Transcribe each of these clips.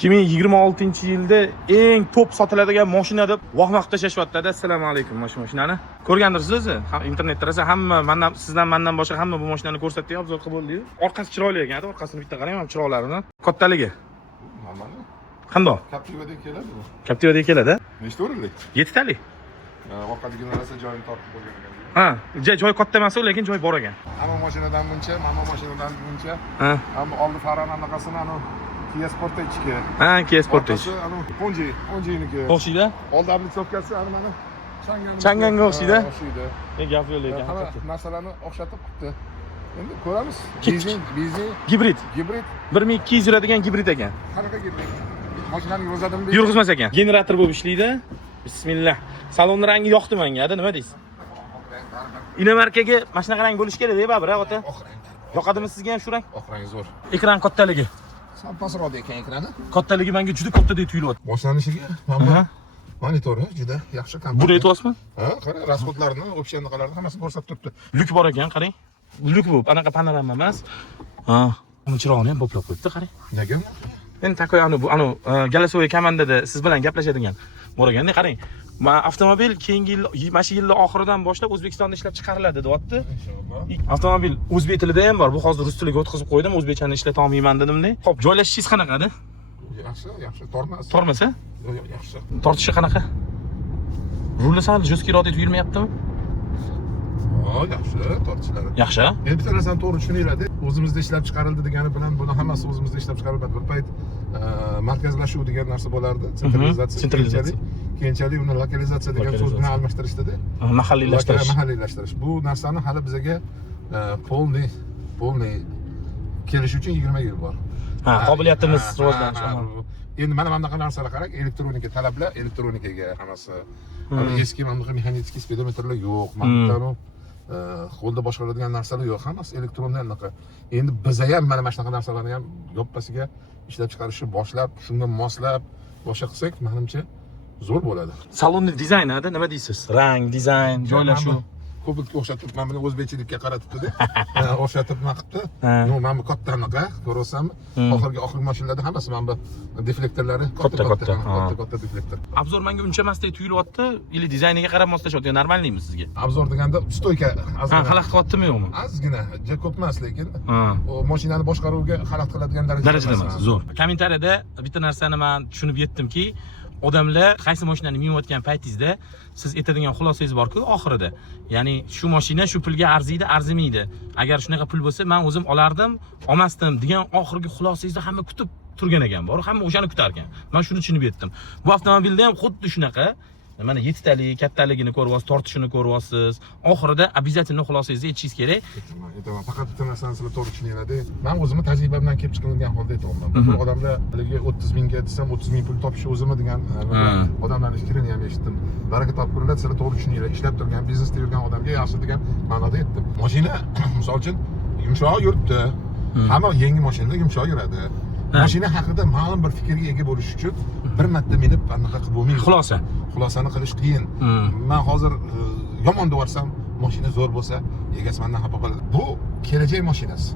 2026-yilda eng top sotiladigan mashina deb vahma qilib tashlashyapti-da. Assalomu alaykum mashinani. Ko'rgandirsiz o'zi. Internetda rosa hamma mendan boshqa hamma bu mashinani ko'rsatdi, obzor qilib bo'ldi-yu. Orqasi chiroyli ekan, orqasini bitta qarang, ham chiroqlarini. Kattaligi. Normal. Qandoq? Captiva'da keladi bu. Captiva'da keladi. Nechta o'rinli? 7 talik. Orqaligini rosa joyini tortib qo'ygan ekan. Ha, joy katta emas, lekin joy bor ekan. Hamma mashinadan buncha, mana mashinadan buncha. Ha. Hamma oldi Farana anaqasini Kia Sportage. Ha, Kia Sportage. Ponjiniki. O'xshaydi. Oldi ablitsovkasi mana Changanga o'xshaydi. O'xshaydi. Gap yo'q lekin. Hamma narsalarni o'xshatib qilibdi. Endi ko'ramiz. Benzin, Gibrid. 1200 yuradigan gibrid ekan. Qanaqa gibrid? Mashinani yurg'izadimi? Yurg'izmas ekan. Generator bo'lib ishlaydi. Bismillah. Salon rangi yoqdi menga, nima deysiz? Inomarkaga mana shunaqa rang bo'lish kerak-da, babir, ota. Oq rang. Yoqadimi sizga ham shu rang? Oq rang zo'r. Ekran kattaligi. Sal pastroq ekan ekrani. Kattaligi menga juda kattadek tuyulyapti. Boshlanishiga mana monitori juda yaxshi kompakt. Buni aytyapsizmi? Ha, qarang, rasxodlarni, общий anaqalarni hammasini ko'rsatib turibdi. Lyuk bor ekan, qarang. Lyuk bu, anaqa panorama emas. Ha, uni chiroqni ham boplab qo'yibdi, qarang. Nega? Men takoy bu Galasoy komandada siz bilan gaplashadigan bor ekanda, qarang. Avtomobil keyingi yil, mana shu yilning oxiridan boshlab O'zbekistonda ishlab chiqariladi, deyapti. Inshaalloh. Avtomobil o'zbek tilida ham bor. Bu hozir rus tiliga o'tkazib qo'ydim, o'zbekchani ishlata olmayman dedimda. Xo'p, joylashishingiz qanaqada? Yaxshi, tormas. Tormasa? Yo'q, yaxshi. Tortishi qanaqa? Ruli sal jo'skiroq etib yurmayaptimi? Yaxshi, tortishlari. Yaxshi. Endi bitta narsani to'g'ri tushuninglar-da. O'zimizda ishlab chiqarildi degani bilan buni hammasi o'zimizda ishlab chiqarilmadi. Bir payt markazlashuv degan narsa bo'lardi, sentralizatsiya. Keyinchalik uni lokalizatsiya degan so'z bilan almashtirishdida. Mahalliylashtirish. Bu narsani hali bizaga polniy kelish uchun 20 yil bor. Ha, qobiliyatimiz rivojlanishi. Endi mana bunaqa narsalar qarang, elektronika talablar, elektronikaga hammasi. Eski mana bunaqa mexanический speedometrlar yo'q. Mana qo'lda boshqaradigan narsalar yo'q, hammasi elektrondan anaqa. Endi biza ham mana shunaqa narsalarni ham yoppasiga ishlab chiqarishni boshlab, shunga moslab boshqa qilsak, menimcha zo'r bo'ladi. Salonni dizaynida nima deysiz? Rang, dizayn, joylashuv. Ko'pikka o'xshatib, mana buni o'zbekchilikka qaratibdi-da. O'xshatib nima qilibdi? Mana bu katta anaqa, ko'rasizmi? Oxirgi mashinalarda hammasi mana bu deflektorlari katta deflektor. Obzor menga uncha emasdek tuyulyapti, ili dizayniga qarab moslashyapti. Normalmi sizga? Obzor deganda stoyka ozgina. Ha, xalaqit qilyaptimi yo'qmi? Ozgina, juda ko'p emas, lekin o mashinani boshqaruvga xalaqit qiladigan darajada emas. Zo'r. Kommentariyada bitta narsani men tushunib yetdimki, odamlar qaysi mashinani minayotgan paytingizda siz aytadigan xulosangiz bor-ku oxirida. Ya'ni shu mashina shu pulga arziydi, arzimaydi. Agar shunaqa pul bo'lsa, men o'zim olardim, olmasdim degan oxirgi xulosangizni hamma kutib turgan ekan. Bor, hamma o'shani kutar ekan. Men shuni tushunib yetdim. Bu avtomobilda ham xuddi shunaqa. Mana 7 talik, kattaligini ko'ryapsiz, tortishini ko'ryapsiz. Oxirida обязательно xulosangizni aytishingiz kerak. Aytaman, faqat bitta narsani sizlar to'g'ri tushuninglar-da. Men o'zimni tajribamdan kelib chiqilgan holda aytaman. Bir odamlar haligi 30 mingga desam 30 ming pul topish o'zimi degan odamlarning fikrini ham eshitdim. Baraka topkurlar, sizlar to'g'ri tushuninglar. Ishlab turgan, biznesda yurgan odamga yaxshi degan ma'noda aytdim. Mashina, misol uchun, yumshoq yuribdi. Hamma yangi mashinalar yumshoq yuradi. Mashina haqida ma'lum bir fikrga ega bo'lish uchun bir marta minib anaqa qilib bo'lmaydi. Xulosani qilish qiyin. Men hozir yomon deyorsam, mashina zo'r bo'lsa, egasi mendan xafa qoladi. Bu kelajak mashinasi.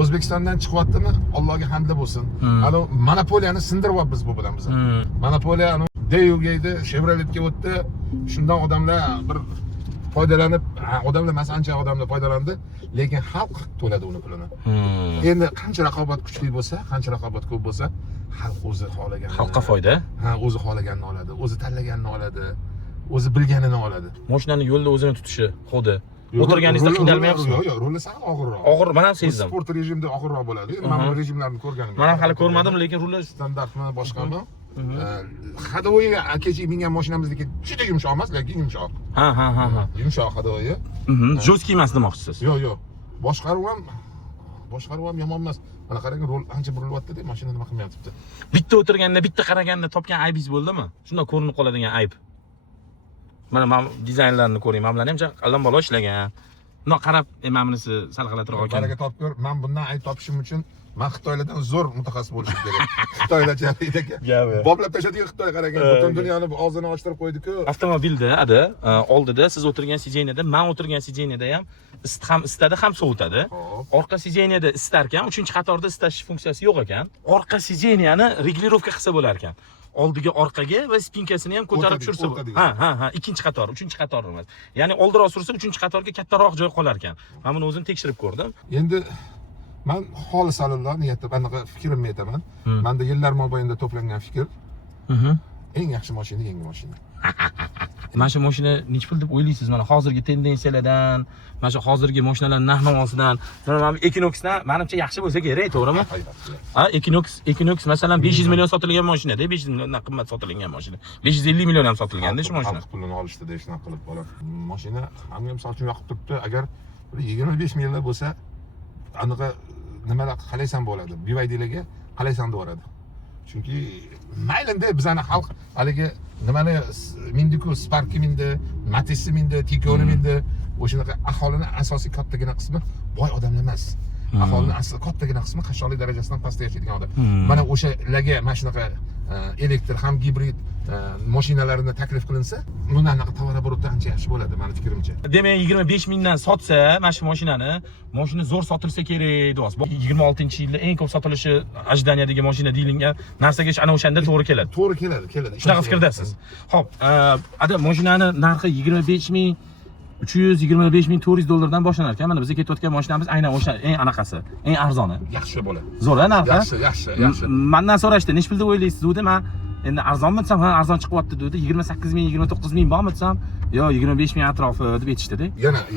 O'zbekistondan chiqyaptimi? Allohga hamd bo'lsin. Ana monopoliyani sindiryapmiz bu bilan biz. Monopoliya Deyugaydi, Chevroletga o'tdi. Shundan odamlar bir foydalanib, odamlar emas, ancha odamlar foydalandi, lekin xalq to'ladi uni pulini. Endi qancha raqobat kuchli bo'lsa, qancha raqobat ko'p bo'lsa, xalq o'zi xohlagan. Xalqqa foyda. Ha, o'zi xohlaganini oladi, o'zi tanlaganini oladi, o'zi bilganini oladi. Mashinani yo'lda o'zini tutishi, xodi. O'tirganingizda qiynalmayapsizmi? Yo'q, ruli sal og'irroq. Og'ir, men ham sezdim. Sport rejimda og'irroq bo'ladi. Men bu rejimlarni ko'rganim. Men ham hali ko'rmadim, lekin ruli standartmi, boshqami? Hadovoyga akechik mingan mashinamizniki juda yumshoq emas, lekin yumshoq. Ha. Yumshoq hadovoyi. Jo'ski emas demoqchisiz. Yo'q. Boshqaruv ham yomon emas. Mana qarang, rol ancha burilyapti-da, mashina nima qilmayapti. Bitta o'tirganda, bitta qaraganda topgan aybingiz bo'ldimi? Shunda ko'rinib qoladigan ayb. Mana men dizaynlarini ko'ring, men bilan ham allambalo ishlagan. Buni qarab, mana bunisi sal g'alatiroq ekan. Baraka topgur, men bundan ayb topishim uchun Men Xitoylardan zo'r mutaxassis bo'lishim kerak. Xitoylarcha ekan. Gapi. Boblab tashadigan Xitoy qarang, butun dunyoni og'zini ochtirib qo'ydi-ku. Avtomobilda oldida siz o'tirgan sideniyada, men o'tirgan sideniyada ham ham isitadi, ham sovutadi. Orqa sideniyada isitar ekan, 3-qatorda isitish funksiyasi yo'q ekan. Orqa sideniyani reglirovka qilsa bo'lar ekan. Oldiga orqaga va spinkasini ham ko'tarib tushirsa ha, ikkinchi qator, 3-qator emas. Ya'ni oldiroq sursa 3-qatorga kattaroq joy qolar ekan. Men buni o'zim tekshirib ko'rdim. Endi men xolisalillah niyatda anaqa fikrimni aytaman. Menda yillar mobaynida to'plangan fikr. Eng yaxshi mashina yangi mashina. Mana shu mashina nech pul deb o'ylaysiz? Mana hozirgi tendensiyalardan, mana shu hozirgi mashinalar narx-navosidan, mana Equinoxdan menimcha yaxshi bo'lsa kerak, to'g'rimi? Ha, Equinox masalan 500 million sotilgan mashina-da, 500 milliondan qimmat sotilgan mashina. 550 million ham sotilganda shu mashina. Pulini olishdi deyish nima qilib bo'ladi. Mashina hamma misol uchun yoqib turibdi. Agar 25 million bo'lsa, anaqa nimalar qalaysan bo'ladi? BYDlarga qalaysan deyveradi. Chunki maylanda bizani xalq haligi nimani mindiku, Spark'i mindi, Matiz'ni mindi, Tiguan'ni mindi. O'shanaqa aholining asosiy kattagina qismi boy odamlar emas. Aholining asosiy kattagina qismi qashshoqlik darajasidan pastda yashaydigan odam. Mana o'shalarga mana shunaqa elektr ham gibrid mashinalarini taklif qilinsa, bundan anaqa tovar-oborotda ancha yaxshi bo'ladi, meni fikrimcha. Demak, 25 mingdan sotsa, mana shu mashinani, mashina zo'r sotilsa kerak deyapsiz. 26-yilda eng ko'p sotilishi ajdaniyadagi mashina deyilgan narsaga ana o'shanda to'g'ri keladi. To'g'ri keladi. Shunaqa fikrdasiz. Xo'p, ada mashinani narxi 25 ming 325 ming 400 dollardan boshlanar ekan. Mana bizga ketayotgan mashinamiz aynan o'sha eng anaqasi, eng arzoni. Yaxshi bo'ladi. Zo'r-a narxi? Yaxshi. Mendan so'rashdi, nech pul deb o'ylaysiz dedi. Men endi arzonmi desam, ha arzon chiqyapti dedi. 28 ming, 29 ming bormi desam, yo 25 ming atrofi deb aytishdi-da.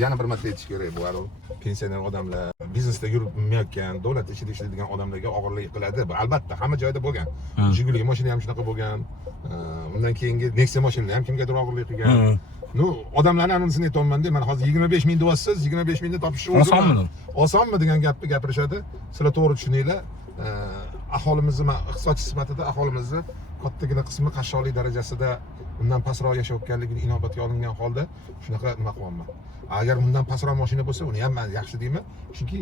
Yana bir marta aytish kerak bu arol. Pensioner odamlar, biznesda yurmayotgan, davlat ishida ishlaydigan odamlarga og'irlik qiladi. Bu albatta hamma joyda bo'lgan. Jiguli mashina ham shunaqa bo'lgan. Undan keyingi Nexia mashinalari ham kimgadir og'irlik qilgan. Odamlarning anisini aytolmanda, mana hozir 25 ming deyapsiz, 25 mingni topish osonmi? Osonmi degan gapni gapirishadi. Sizlar to'g'ri tushuninglar. Aholimizni, iqtisodchi sifatida aholimizni kattagina qismi qashshoqlik darajasida undan pastroq yashayotganligini inobatga olingan holda shunaqa nima qilyapman. Agar bundan pastroq mashina bo'lsa, uni ham men yaxshi deyman. Chunki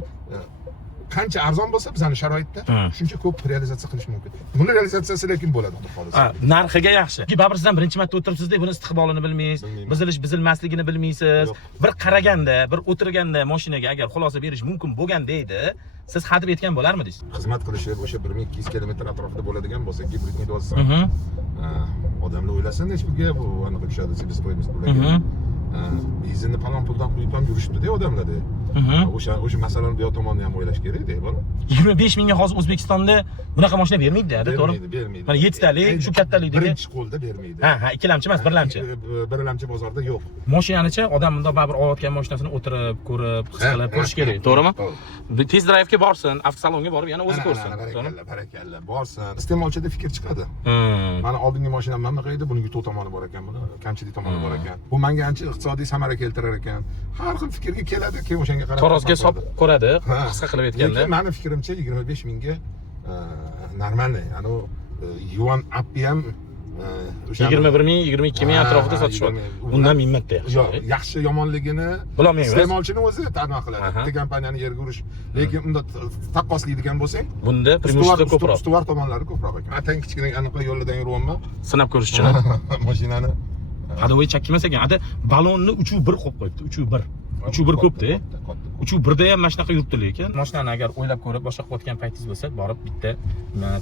qancha arzon bo'lsa bizning sharoitda shuncha ko'p realizatsiya qilish mumkin. Buni realizatsiyasi lekin bo'ladi, xudo xolisa. Narxiga yaxshi. Baribir sizdan birinchi marta o'tiribsiz-da, buni istiqbolini bilmaysiz, buzilmasligini bilmaysiz. Bir qaraganda, bir o'tirganda mashinaga agar xulosa berish mumkin bo'lganda edi, siz hadib aytgan bo'larmidingiz? Xizmat qilishi o'sha 1200 kilometr atrofida bo'ladigan bo'lsa, gibridni bo'lsa, odamlar o'ylasin, hech pulga bu anaqa tushadi, себестоимость pulga. Benzinni falon puldan quyib ham yurishdi-da odamlarda. O'sha masalani bu tomonda ham o'ylash kerak-da, buni. 25 mingga hozir O'zbekistonda bunaqa mashina bermaydi-da, to'g'ri? Bermaydi. Mana 7 talik, shu kattalikdagi. Birinchi qo'lda bermaydi. Ha, ikkilamchi emas, birlamchi. Birlamchi bozorda yo'q. Mashinanicha odam bundoq baribir olayotgan mashinasini o'tirib, ko'rib, his qilib ko'rish kerak, to'g'rimi? Test drive'ga borsin, avtosalonga borib yana o'zi ko'rsin. Barakalla, borsin. Iste'molchida fikr chiqadi. Mana oldingi mashinam mana qayda, buning yutuq tomoni bor ekan, buni kamchilik tomoni bor ekan. Bu menga ancha iqtisodiy samara keltirar ekan. Har xil fikrga keladi, keyin o'shanga qarab tarozga solib ko'radi, qisqa qilib aytganda. Lekin meni fikrimcha 25 mingga normalniy, ya'ni yuan appi ham 21 ming, 22 ming atrofida sotishyapti. Bundan minmatda yaxshi. Yo'q, yaxshi yomonligini iste'molchini o'zi ta'min qiladi. Bitta kompaniyani yerga urish, lekin unda taqqoslaydigan bo'lsang, bunda preimущество ko'proq. Ustuvor tomonlari ko'proq ekan. Atan kichkina anaqa yo'ldan yuryapman. Sinab ko'rish uchun. Mashinani hadovoy chakkimas ekan. Ada balonni 3-1 qo'yib qo'yibdi. 3-1. 3-1 ko'pda. 3-1 da ham mana shunaqa yuribdi lekin. Mashinani agar o'ylab ko'rib boshqa qilayotgan paytingiz bo'lsa, borib bitta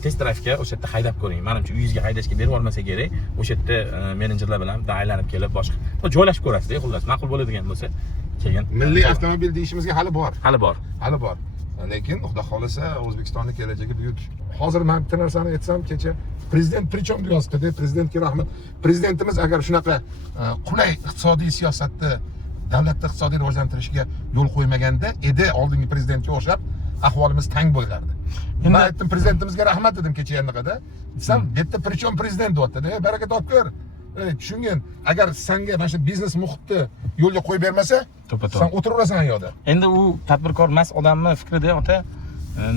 test drive'ga o'sha yerda haydab ko'ring. Menimcha uyingizga haydashga berib olmasa kerak. O'sha yerda menejerlar bilan aylanib kelib boshqa joylashib ko'rasiz-da, xullas. Ma'qul bo'ladigan bo'lsa, keyin milliy avtomobil deyishimizga hali bor. Hali bor. Lekin xudo xolisa O'zbekistonning kelajagi buyuk. Hozir men bitta narsani aytsam, kecha prezident prichom deyapti-da, prezidentga rahmat. Prezidentimiz agar shunaqa qulay iqtisodiy siyosatni davlatni iqtisodiy rivojlantirishiga yo'l qo'ymaganda edi, oldingi prezidentga o'xshab ahvolimiz tang bo'lardi. Men aytdim, prezidentimizga rahmat dedim kecha yanaqada. Desam, "Bitta prichom prezident deyapti-da, baraka topgur." Tushungin, agar senga mana shu biznes muhitni yo'lga qo'yib bermasa, sen o'tiraverasan yo'da. Endi u tadbirkor emas odamni fikrida ota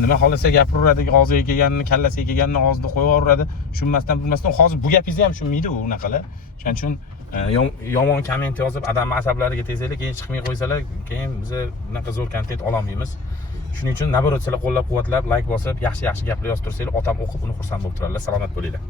nima xolasa gapiraveradi, og'ziga kelganini, kallasiga kelganini og'zida qo'yaveradi. Tushunmasdan, bilmasdan hozir bu gapingizni ham tushunmaydi u unaqalar. Shuning uchun yomon komment yozib, odam asablariga tegsalar, keyin chiqmay qo'ysalar, keyin biz bunaqa zo'r kontent ola olmaymiz. Shuning uchun naborot sizlar qo'llab-quvvatlab, like bosib, yaxshi gaplar yozib tursanglar, otam o'qib uni xursand bo'lib turadilar. Salomat bo'linglar.